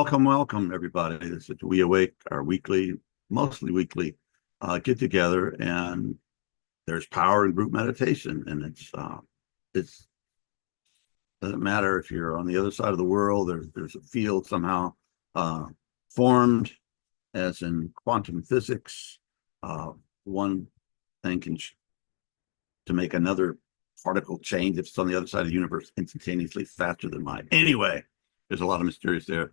Welcome, everybody. This is WeAwake, our mostly weekly get together, and there's power in group meditation, and it's doesn't matter if you're on the other side of the world. There's a field somehow formed, as in quantum physics. One thing can to make another particle change if it's on the other side of the universe instantaneously faster than light. Anyway, there's a lot of mysterious there.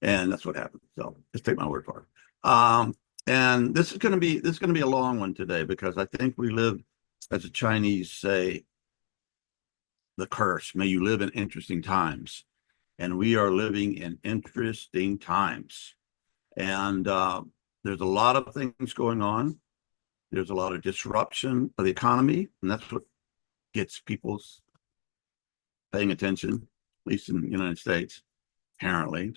And that's what happened. So just take my word for it. And this is going to be a long one today, because I think we live, as the Chinese say, the curse. May you live in interesting times. And we are living in interesting times. And there's a lot of things going on. There's a lot of disruption of the economy, and that's what gets people's paying attention, at least in the United States, apparently.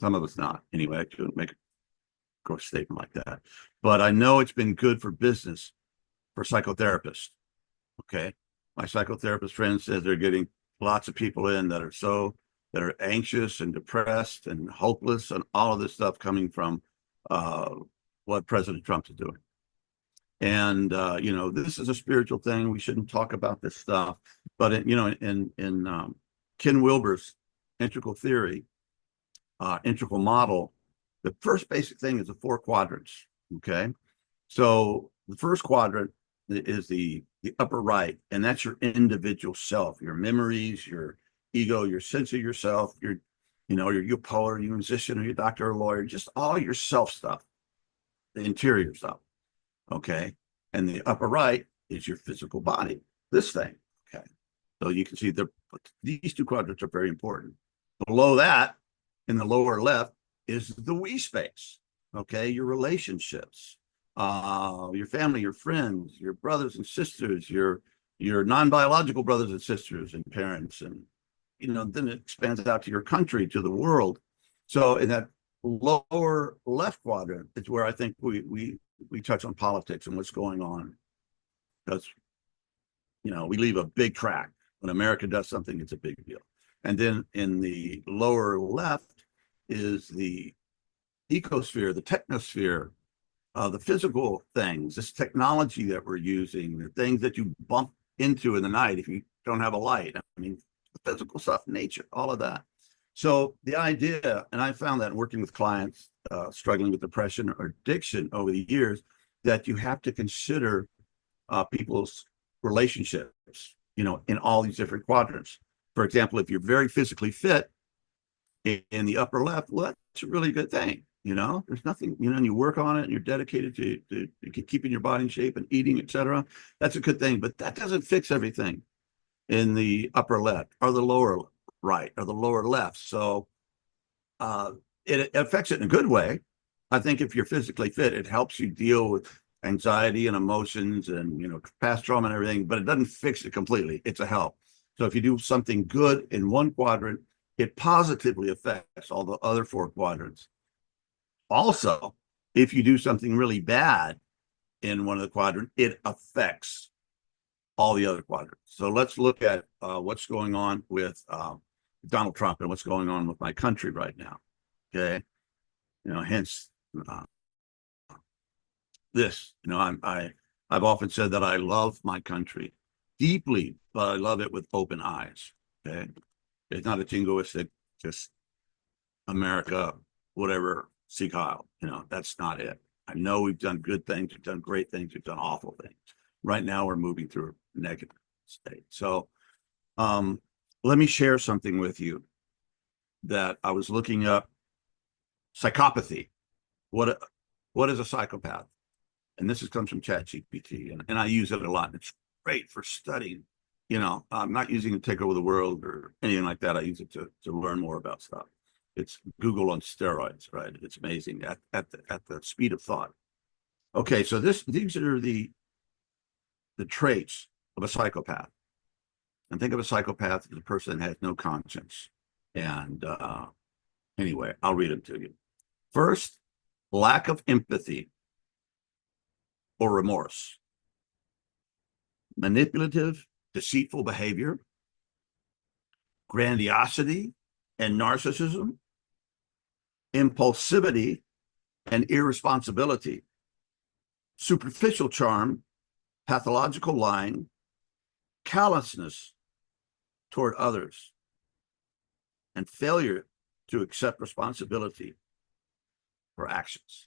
Some of us not. Anyway, I couldn't make a gross statement like that. But I know it's been good for business for psychotherapists. Okay. My psychotherapist friend says they're getting lots of people in that are anxious and depressed and hopeless, and all of this stuff coming from what President Trump is doing. And this is a spiritual thing. We shouldn't talk about this stuff. But in Ken Wilber's integral theory, integral model, the first basic thing is the 4 quadrants. Okay, so the first quadrant is the upper right, and that's your individual self, your memories, your ego, your sense of yourself, your poet, your musician, or your doctor or lawyer, just all your self stuff, the interior stuff. Okay, and the upper right is your physical body, this thing. Okay, so you can see these 2 quadrants are very important. Below that, in the lower left, is the we space. Okay, your relationships, your family, your friends, your brothers and sisters, your non-biological brothers and sisters and parents, and then it expands out to your country, to the world. So in that lower left quadrant is where I think we touch on politics and what's going on, because we leave a big crack. When America does something, it's a big deal. And then in the lower left is the ecosphere, the technosphere, the physical things, this technology that we're using, the things that you bump into in the night if you don't have a light. I mean, the physical stuff, nature, all of that. So the idea, and I found that working with clients struggling with depression or addiction over the years, that you have to consider people's relationships, in all these different quadrants. For example, if you're very physically fit in the upper left, well, that's a really good thing. There's nothing, and you work on it and you're dedicated to keeping your body in shape and eating, etc. That's a good thing, but that doesn't fix everything in the upper left or the lower right or the lower left. So it affects it in a good way. I think if you're physically fit, it helps you deal with anxiety and emotions and past trauma and everything, but it doesn't fix it completely. It's a help. So if you do something good in one quadrant, it positively affects all the other 4 quadrants. Also, if you do something really bad in one of the quadrants, it affects all the other quadrants. So let's look at what's going on with Donald Trump and what's going on with my country right now. Okay, hence this. I've often said that I love my country deeply, but I love it with open eyes. Okay, it's not a jingoistic, just America, whatever, Sieg Heil. That's not it. I know we've done good things, we've done great things, we've done awful things. Right now, we're moving through a negative state. So let me share something with you that I was looking up. Psychopathy. What is a psychopath? And this comes from ChatGPT, and I use it a lot. It's great for studying. I'm not using it to take over the world or anything like that. I use it to learn more about stuff. It's Google on steroids, right? It's amazing at the speed of thought. Okay, so these are the traits of a psychopath. And think of a psychopath as a person that has no conscience. And anyway, I'll read them to you. First, lack of empathy or remorse. Manipulative, deceitful behavior, grandiosity and narcissism, impulsivity and irresponsibility, superficial charm, pathological lying, callousness toward others, and failure to accept responsibility for actions.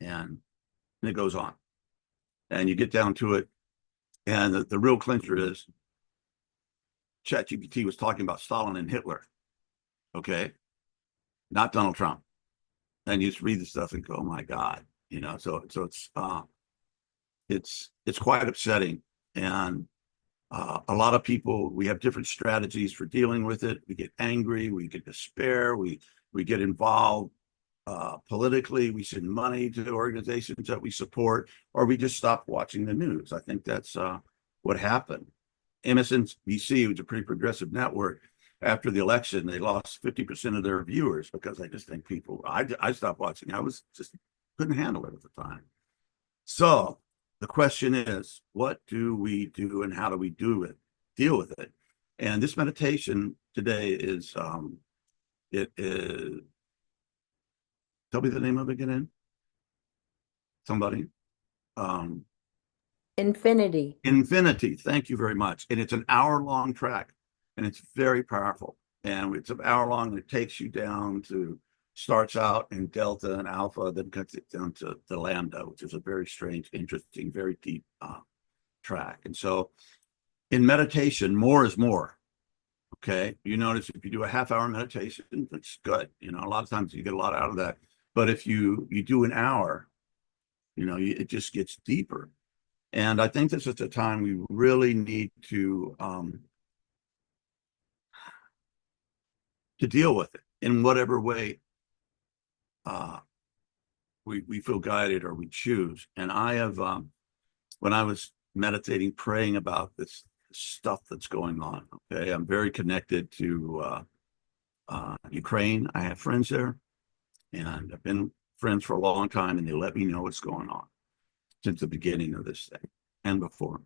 And it goes on. And you get down to it, and the real clincher is ChatGPT was talking about Stalin and Hitler, okay? Not Donald Trump. And you just read the stuff and go, oh my God, you know, so it's quite upsetting. And a lot of people, we have different strategies for dealing with it. We get angry, we get despair, we get involved politically, we send money to organizations that we support, or we just stop watching the news. I think that's what happened. MSNBC, which is a pretty progressive network, after the election, they lost 50% of their viewers because I just think people, I stopped watching. I was just couldn't handle it at the time. So the question is, what do we do and how do we deal with it? And this meditation today is, it is, tell me the name of it again, somebody. Infinity. Infinity, thank you very much. And it's an hour-long track, and it's very powerful. And it's an hour long, and it takes you down to, starts out in delta and alpha, then cuts it down to the lambda, which is a very strange, interesting, very deep track. And so in meditation, more is more. Okay, you notice if you do a half-hour meditation, that's good. You know, a lot of times you get a lot out of that. But if you do an hour, you know, it just gets deeper. And I think this is the time we really need to deal with it in whatever way we feel guided or we choose. And I have, when I was meditating, praying about this stuff that's going on, okay, I'm very connected to Ukraine. I have friends there, and I've been friends for a long time, and they let me know what's going on since the beginning of this thing and before.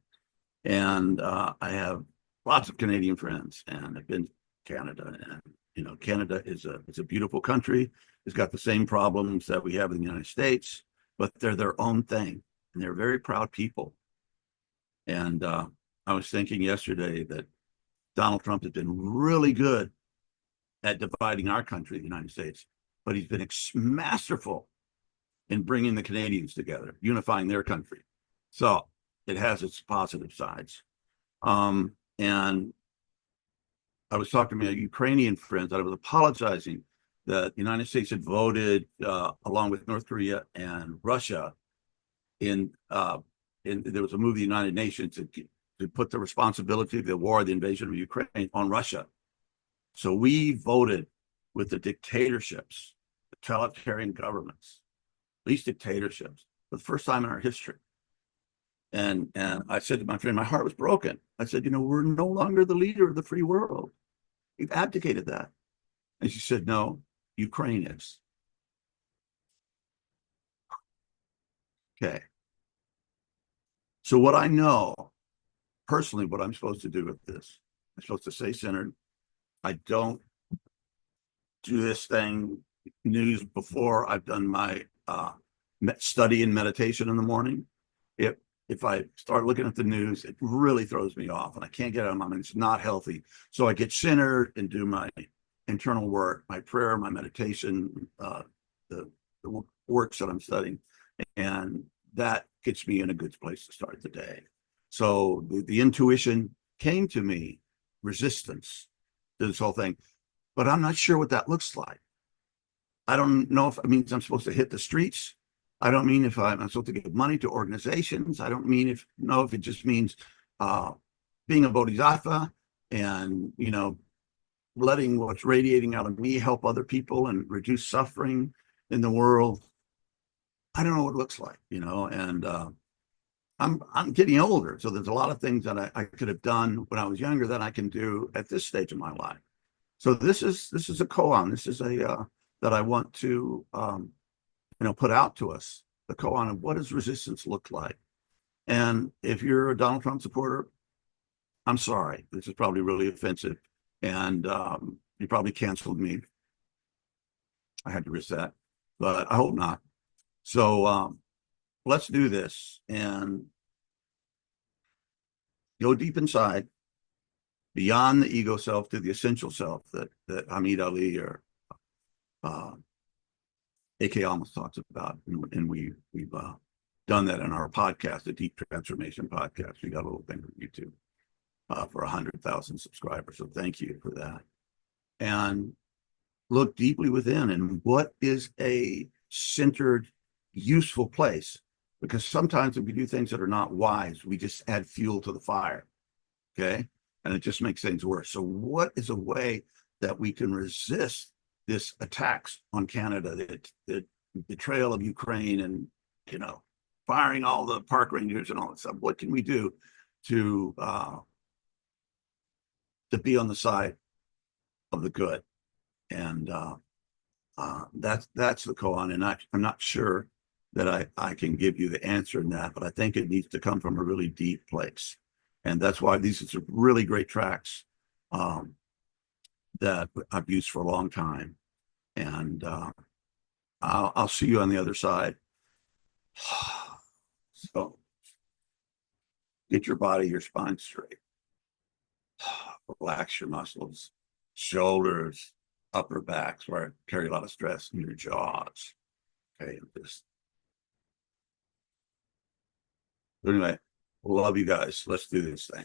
And I have lots of Canadian friends, and I've been to Canada, and you know, Canada is a beautiful country. It's got the same problems that we have in the United States, but they're their own thing, and they're very proud people. And I was thinking yesterday that Donald Trump has been really good at dividing our country, the United States, but he's been masterful in bringing the Canadians together, unifying their country. So it has its positive sides. And I was talking to my Ukrainian friends, that I was apologizing that the United States had voted along with North Korea and Russia in there was a move, the United Nations, to put the responsibility of the war, the invasion of Ukraine, on Russia. So we voted with the dictatorships, the totalitarian governments, these dictatorships, for the first time in our history. And I said to my friend, my heart was broken. I said, you know, we're no longer the leader of the free world. We've abdicated that. And she said, no, Ukraine is. Okay. So what I know, personally, what I'm supposed to do with this, I'm supposed to stay centered. I don't do this thing, news, before I've done my study and meditation in the morning. If I start looking at the news, it really throws me off, and I can't get out of my mind. It's not healthy. So I get centered and do my internal work, my prayer, my meditation, the works that I'm studying, and that gets me in a good place to start the day. So the intuition came to me, resistance to this whole thing, but I'm not sure what that looks like. I don't know if it means I'm supposed to hit the streets. I don't mean if I'm supposed to give money to organizations. I don't mean if it just means being a bodhisattva and, you know, letting what's radiating out of me help other people and reduce suffering in the world. I don't know what it looks like, you know, and I'm getting older. So there's a lot of things that I could have done when I was younger that I can do at this stage of my life. So this is a koan. This is a that I want to you know, put out to us, the koan of what does resistance look like. And if you're a Donald Trump supporter, I'm sorry, this is probably really offensive, and you probably canceled me. I had to reset, but I hope not. So let's do this and go deep inside, beyond the ego self to the essential self that Hamid Ali or uh, AK almost talks about, and we've done that in our podcast, the Deep Transformation Podcast. We got a little thing on YouTube for 100,000 subscribers, so thank you for that. And look deeply within, and what is a centered, useful place? Because sometimes if we do things that are not wise, we just add fuel to the fire, okay? And it just makes things worse. So what is a way that we can resist this attacks on Canada, the betrayal of Ukraine, and firing all the park rangers and all that stuff? What can we do to be on the side of the good? And that's the koan. And I'm not sure that I can give you the answer in that, but I think it needs to come from a really deep place. And that's why these are some really great tracks that I've used for a long time. And I'll see you on the other side. So get your body, your spine straight. Relax your muscles, shoulders, upper backs, where I carry a lot of stress in your jaws. Okay, just anyway, love you guys. Let's do this thing.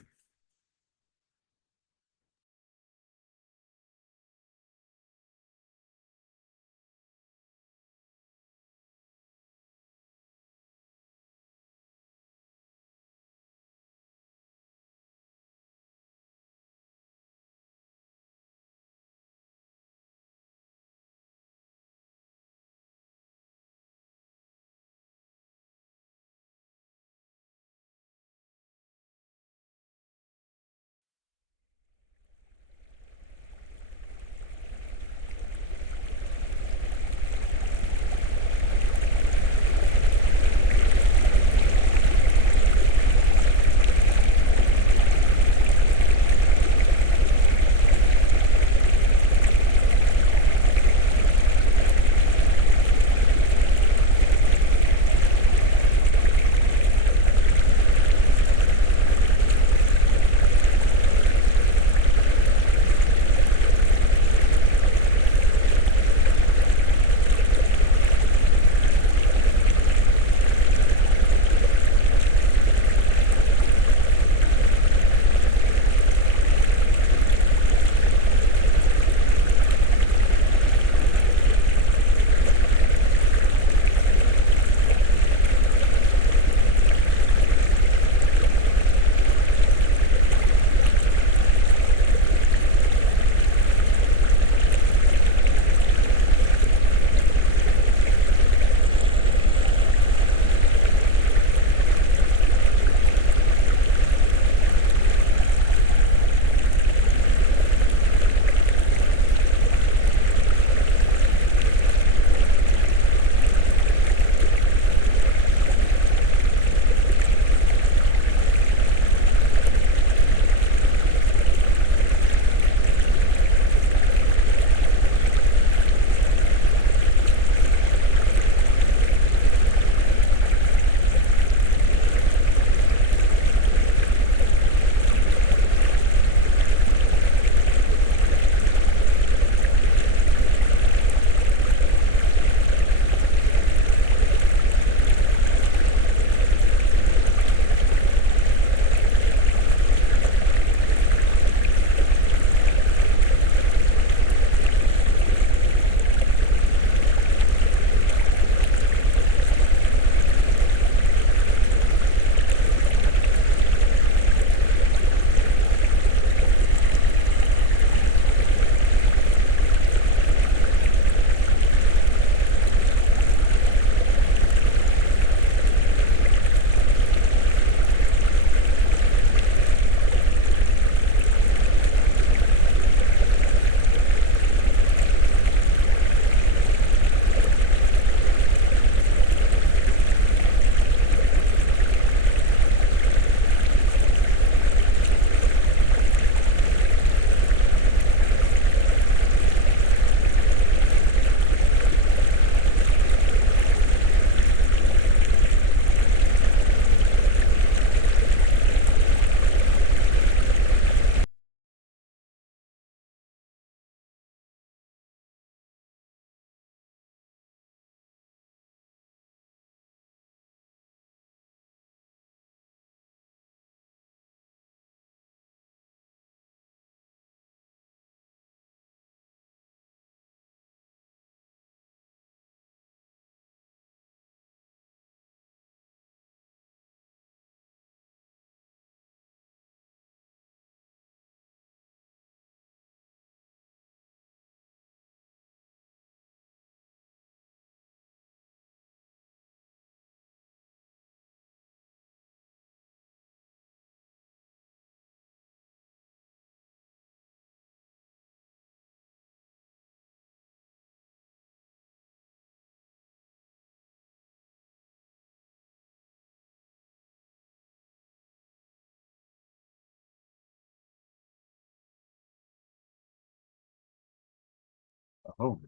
Oh,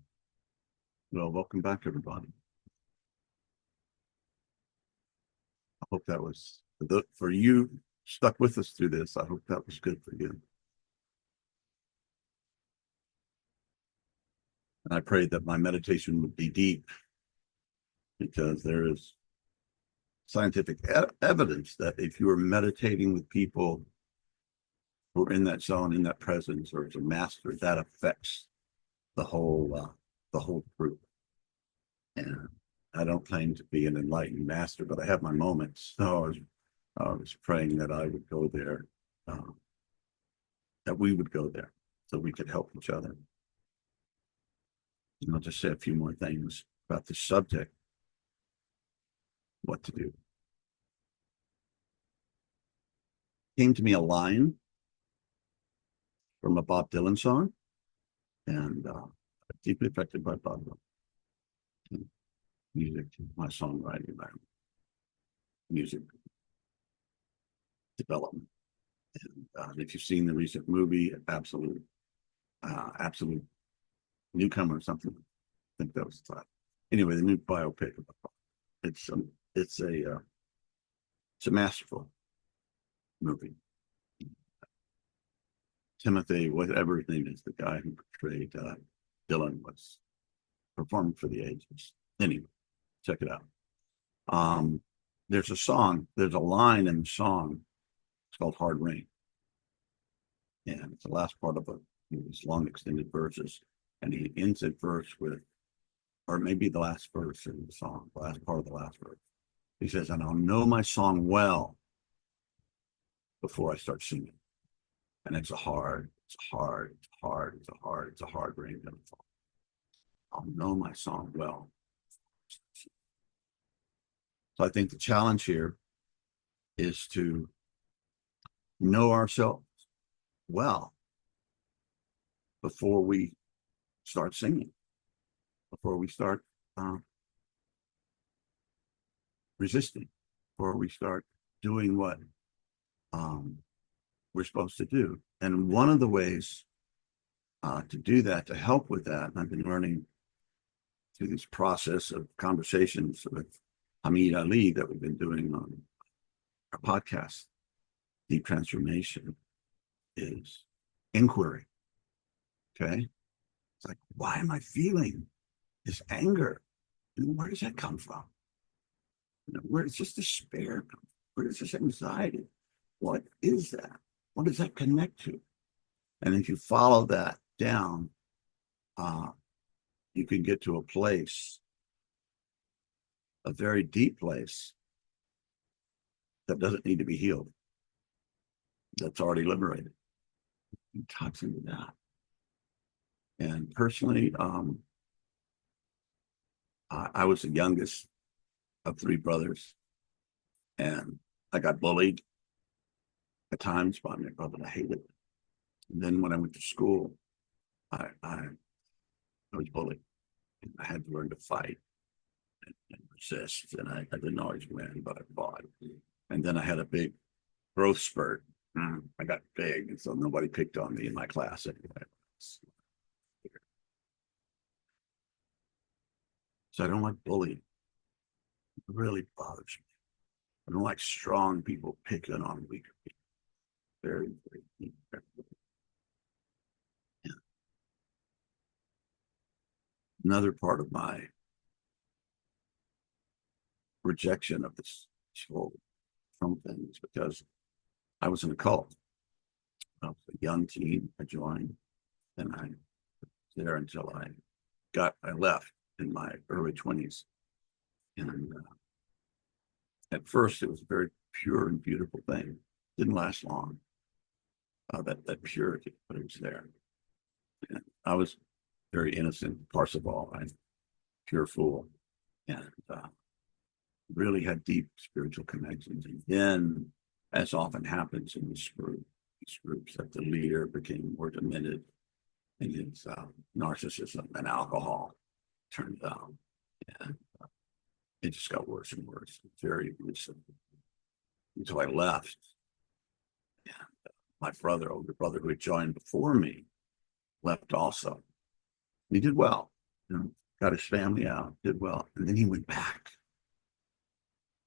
well, welcome back, everybody. I hope that was for you stuck with us through this. I hope that was good for you. And I prayed that my meditation would be deep because there is scientific evidence that if you are meditating with people who are in that zone, in that presence, or as a master, that affects the whole group. And I don't claim to be an enlightened master, but I have my moments. So I was praying that I would go there, that we would go there, so we could help each other. And I'll just say a few more things about the subject, what to do. Came to me a line from a Bob Dylan song, and deeply affected by Bob Dylan. Music, my songwriting, my music development. And if you've seen the recent movie, absolute newcomer or something, I think that was the title. Anyway, the new biopic about Bob. It's a masterful movie. Timothy, whatever his name is, the guy who portrayed Dylan, was performing for the ages. Anyway, check it out. There's a line in the song. It's called Hard Rain. And it's the last part of these long extended verses. And he ends that verse with, or maybe the last verse in the song, the last part of the last verse. He says, and I'll know my song well before I start singing. And it's a hard rain gonna fall. I'll know my song well. So I think the challenge here is to know ourselves well before we start singing, before we start resisting, before we start doing what we're supposed to do. And one of the ways to do that, to help with that, and I've been learning through this process of conversations with Hamid Ali that we've been doing on our podcast, Deep Transformation, is inquiry. Okay? It's like, why am I feeling this anger? And where does that come from? Where does this despair come from? Where does this anxiety? What is that? What does that connect to? And if you follow that down, you can get to a place, a very deep place, that doesn't need to be healed, that's already liberated. It taps into that. And personally, I was the youngest of three brothers, and I got bullied at times by my brother. I hated it. And then when I went to school, I was bullied. I had to learn to fight and resist, and I didn't always win, but I fought. And then I had a big growth spurt. I got big, and so nobody picked on me in my class anyway. So I don't like bullying. It really bothers me. I don't like strong people picking on weaker people. Very, very deep. Yeah. Another part of my rejection of this whole Trump thing is because I was in a cult. I was a young teen. I joined, and I was there until I left in my early 20s. And at first, it was a very pure and beautiful thing. Didn't last long. That purity, but it was there. And I was very innocent, Parsifal, I'm pure fool, and really had deep spiritual connections. And then, as often happens in these groups, that the leader became more demented in his narcissism and alcohol, turned out. And it just got worse and worse, very recent, until I left. And my older brother, who had joined before me, left also. He did well, you know, got his family out, did well, and then he went back.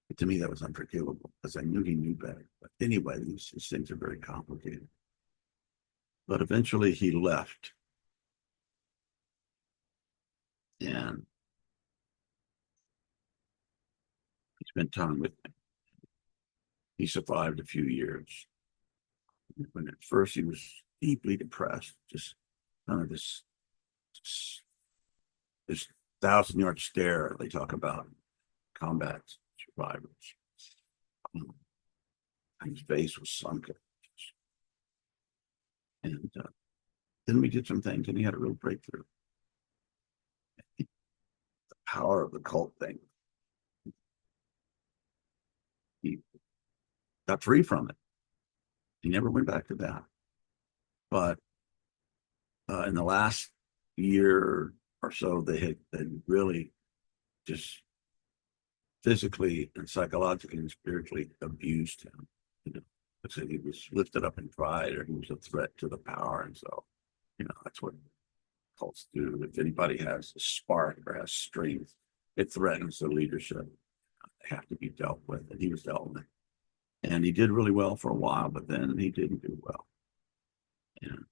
But to me, that was unforgivable because I knew he knew better. But anyway, these things are very complicated. But eventually he left, and he spent time with me. He survived a few years. When at first he was deeply depressed, just kind of this 1,000-yard stare they talk about combat survivors. His face was sunken. And then we did some things and he had a real breakthrough. The power of the cult thing. He got free from it. He never went back to that. But in the last year or so, they had really just physically and psychologically and spiritually abused him. You know, because he was lifted up in pride, or he was a threat to the power. And so, you know, that's what cults do. If anybody has a spark or has strength, it threatens the leadership. They have to be dealt with, and he was dealt with. And he did really well for a while, but then he didn't do well. And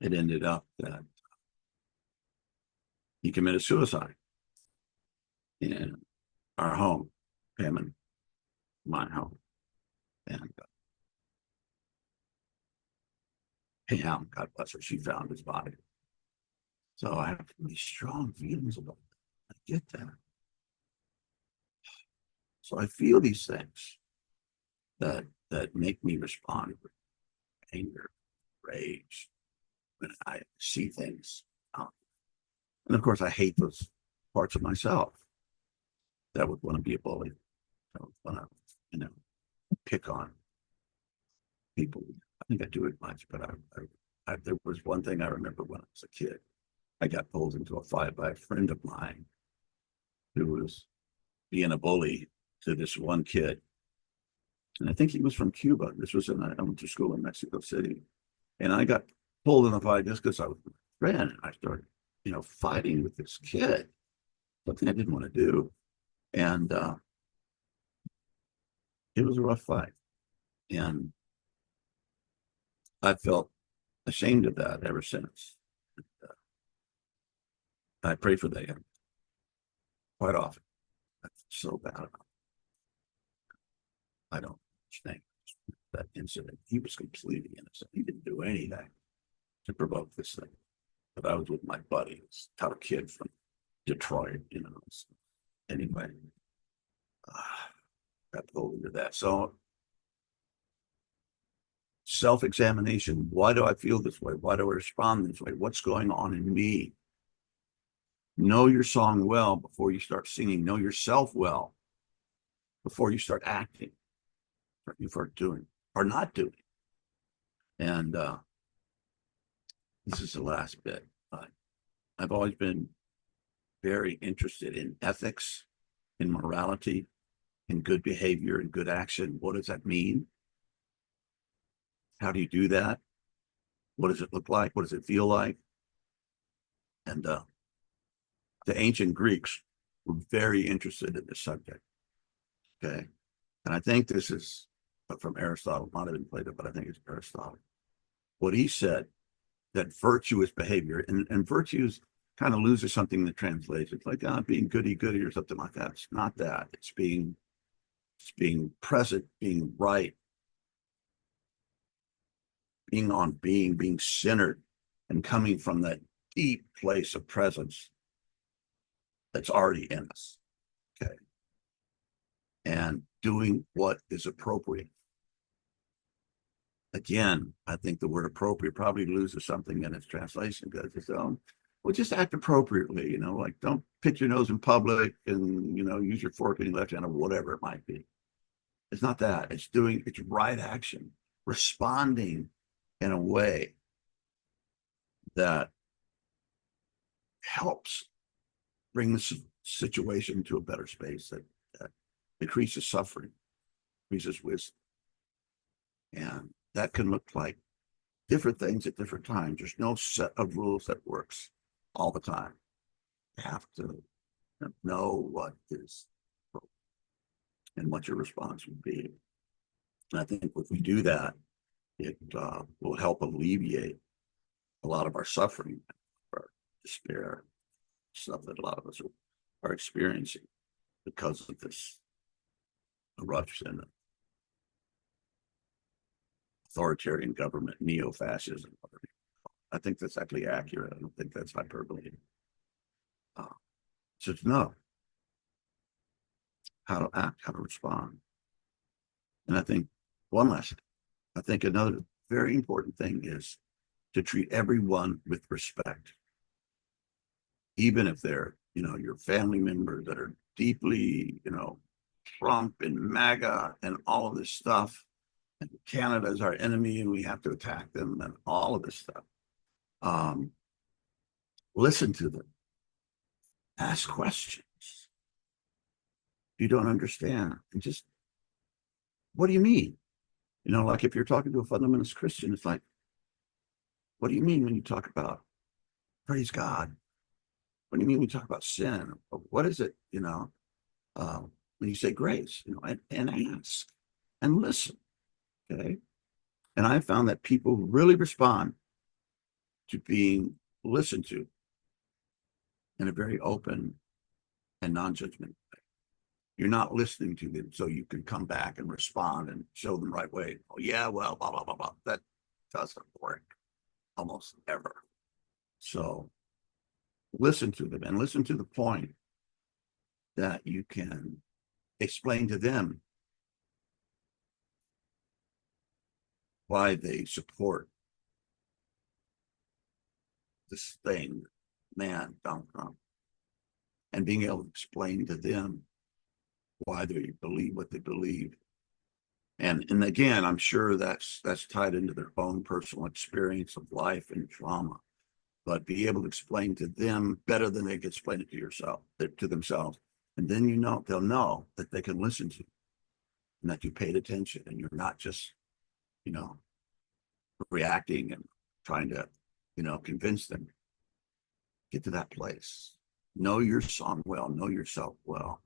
it ended up that he committed suicide in our home, him and my home. And Pam, God bless her, she found his body. So I have these strong feelings about that. I get that. So I feel these things that make me respond with anger, rage, when I see things. And of course, I hate those parts of myself that would want to be a bully, that would want to, you know, pick on people. I think I do it much, but there was one thing I remember when I was a kid. I got pulled into a fight by a friend of mine who was being a bully to this one kid. And I think he was from Cuba. This was I went to school in Mexico City. And I got pulled in a fight just because I was a friend. And I started, you know, fighting with this kid, something I didn't want to do. And it was a rough fight. And I felt ashamed of that ever since. I pray for that quite often. I feel so bad about it. I don't think that incident. He was completely innocent. He didn't do anything to provoke this thing. But I was with my buddy, this tough kid from Detroit, you know. So anyway, got pulled into that. So self-examination. Why do I feel this way? Why do I respond this way? What's going on in me? Know your song well before you start singing. Know yourself well before you start acting, before doing or not doing. And this is the last bit. I've always been very interested in ethics, in morality, in good behavior and good action. What does that mean? How do you do that? What does it look like? What does it feel like? And the ancient Greeks were very interested in this subject. Okay. And I think this is from Aristotle, not even Plato, but I think it's Aristotle. What he said, that virtue is behavior, and virtues kind of loses something in the translation. It's like being goody-goody or something like that. It's not that. It's being present, being right, being centered, and coming from that deep place of presence that's already in us. Okay. And doing what is appropriate. Again, I think the word appropriate probably loses something in its translation because it's well, just act appropriately, you know, like don't pick your nose in public and, you know, use your fork in your left hand or whatever it might be. It's not that. It's right action, responding in a way that helps bring the situation to a better space, that decreases suffering, increases wisdom. And that can look like different things at different times. There's no set of rules that works all the time. You have to know what is and what your response would be. And I think if we do that, it will help alleviate a lot of our suffering, our despair, stuff that a lot of us are experiencing because of this eruption of authoritarian government, neo-fascism. I think that's actually accurate. I don't think that's hyperbole. So to know how to act, how to respond. And I think one last, I think another very important thing is to treat everyone with respect, even if they're, your family members that are deeply, Trump and MAGA and all of this stuff. And Canada is our enemy and we have to attack them and all of this stuff. Listen to them. Ask questions. If you don't understand, and just, what do you mean? Like if you're talking to a fundamentalist Christian, it's like, what do you mean when you talk about praise God? What do you mean when you talk about sin? What is it, when you say grace, and ask and listen, okay? And I found that people really respond to being listened to in a very open and non-judgmental way. You're not listening to them so you can come back and respond and show them the right way. Oh yeah, well, blah, blah, blah, blah. That doesn't work almost ever. So listen to them and listen to the point that you can explain to them why they support this thing, man, Donald Trump, and being able to explain to them why they believe what they believe. And again, I'm sure that's tied into their own personal experience of life and trauma, but be able to explain to them better than they can explain it to themselves. And then they'll know that they can listen to you and that you paid attention and you're not just, reacting and trying to, convince them. Get to that place. Know your song well, know yourself well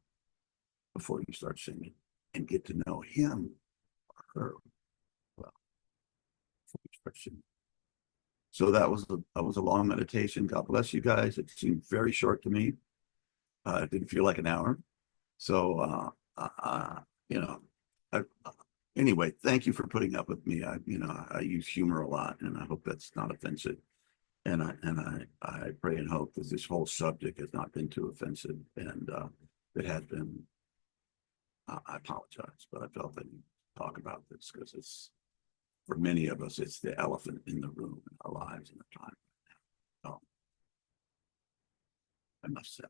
before you start singing, and get to know him or her well before you start singing. So that was a long meditation. God bless you guys. It seemed very short to me. It didn't feel like an hour. So, anyway, thank you for putting up with me. I use humor a lot, and I hope that's not offensive. And I pray and hope that this whole subject has not been too offensive. And if it has been, I apologize, but I felt I need to talk about this because it's, for many of us, it's the elephant in the room in our lives and our time. So, I must say,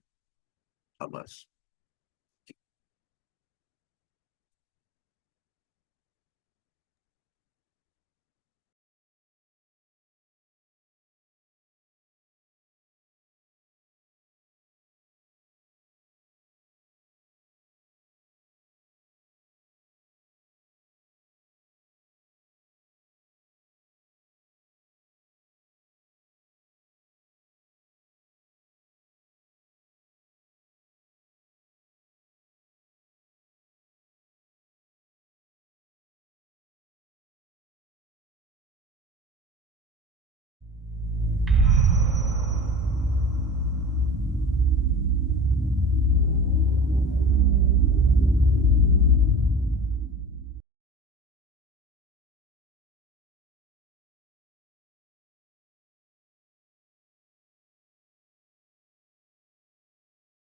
God bless.